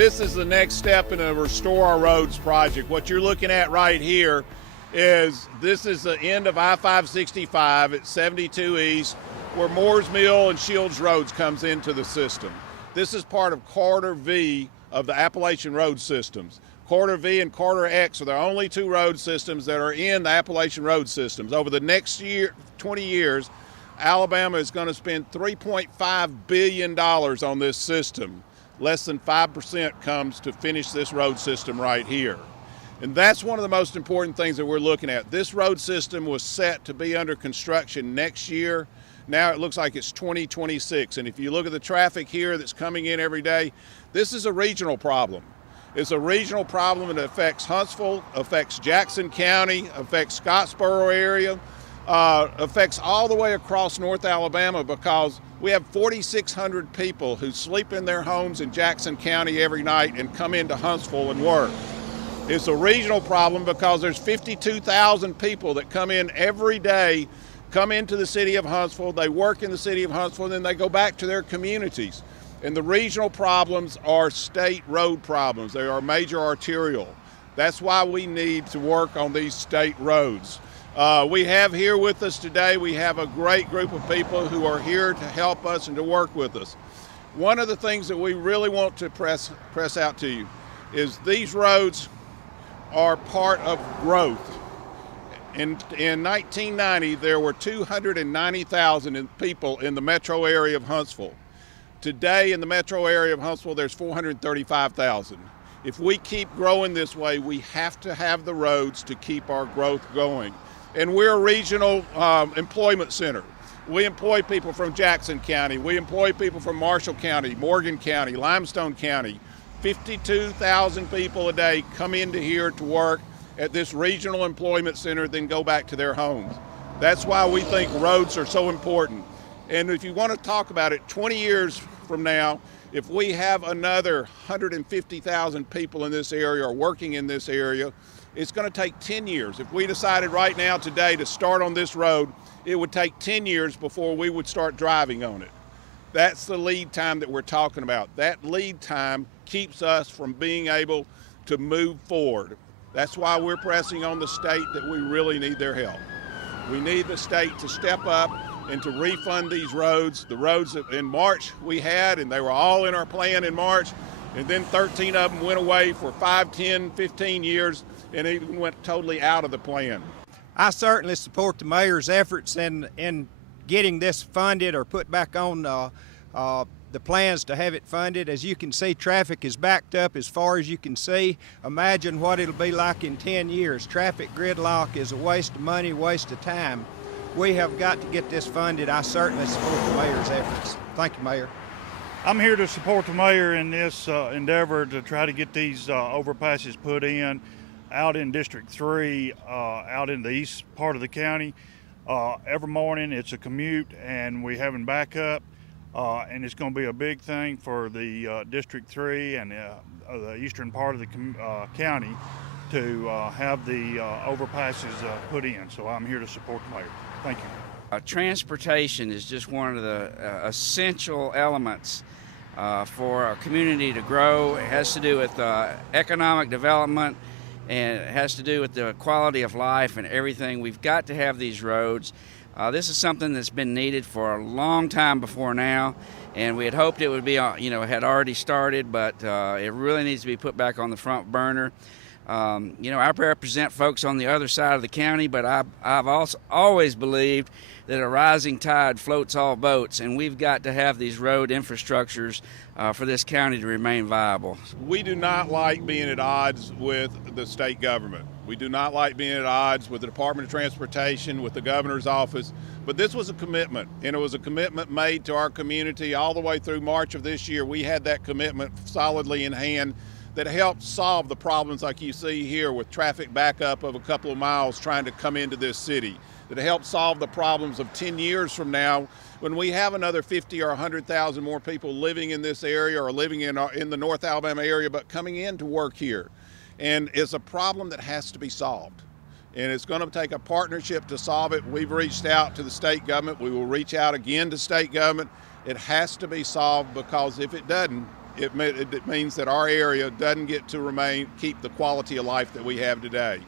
This is the next step in a Restore Our Roads project. What you're looking at right here is this is the end of I565 at 72 East, where Moores Mill and Shields Roads comes into the system. This is part of Corridor V of the Appalachian Road Systems. Corridor V and Corridor X are the only two road systems that are in the Appalachian Road Systems. Over the next 20 years, Alabama is going to spend $3.5 billion on this system. Less than 5% comes to finish this road system right here. And that's one of the most important things that we're looking at. This road system was set to be under construction next year. Now it looks like it's 2026. And if you look at the traffic here that's coming in every day, this is a regional problem. It's a regional problem that affects Huntsville, affects Jackson County, affects Scottsboro area, affects all the way across North Alabama, because we have 4,600 people who sleep in their homes in Jackson County every night and come into Huntsville and work. It's a regional problem because there's 52,000 people that come in every day, come into the city of Huntsville, they work in the city of Huntsville, and then they go back to their communities. And the regional problems are state road problems. They are major arterial. That's why we need to work on these state roads. We have here with us today, we have a great group of people who are here to help us and to work with us. One of the things that we really want to press out to you is these roads are part of growth. In 1990, there were 290,000 people in the metro area of Huntsville. Today in the metro area of Huntsville, there's 435,000. If we keep growing this way, we have to have the roads to keep our growth going. And we're a regional employment center. We employ people from Jackson County. We employ people from Marshall County, Morgan County, Limestone County. 52,000 people a day come into here to work at this regional employment center, then go back to their homes. That's why we think roads are so important. And if you want to talk about it, 20 years from now, if we have another 150,000 people in this area or working in this area, it's going to take 10 years. If we decided right now today to start on this road, it would take 10 years before we would start driving on it. That's the lead time that we're talking about. That lead time keeps us from being able to move forward. That's why we're pressing on the state that we really need their help. We need the state to step up and to refund these roads. The roads that in March we had, and they were all in our plan in March, and then 13 of them went away for 5, 10, 15 years, and even went totally out of the plan. I certainly support the mayor's efforts in getting this funded or put back on the plans to have it funded. As you can see, traffic is backed up as far as you can see. Imagine what it'll be like in 10 years. Traffic gridlock is a waste of money, waste of time. We have got to get this funded. I certainly support the mayor's efforts. Thank you, Mayor. I'm here to support the mayor in this endeavor to try to get these overpasses put in out in District 3, out in the east part of the county. Every morning it's a commute, and we're having backup, and it's going to be a big thing for the District 3 and the eastern part of the county to have the overpasses put in. So I'm here to support the mayor. Thank you. Transportation is just one of the essential elements for our community to grow. It has to do with economic development, and it has to do with the quality of life and everything. We've got to have these roads. This is something that's been needed for a long time before now, and we had hoped it would be, had already started, but it really needs to be put back on the front burner. I represent folks on the other side of the county, but I've also always believed that a rising tide floats all boats, and we've got to have these road infrastructures for this county to remain viable. We do not like being at odds with the state government. We do not like being at odds with the Department of Transportation, with the governor's office, but this was a commitment, and it was a commitment made to our community all the way through March of this year. We had that commitment solidly in hand that helped solve the problems like you see here with traffic backup of a couple of miles trying to come into this city, that helped solve the problems of 10 years from now when we have another 50 or 100,000 more people living in this area or living in the North Alabama area but coming in to work here. And it's a problem that has to be solved. And it's going to take a partnership to solve it. We've reached out to the state government. We will reach out again to state government. It has to be solved, because if it doesn't, it means that our area doesn't get to keep the quality of life that we have today.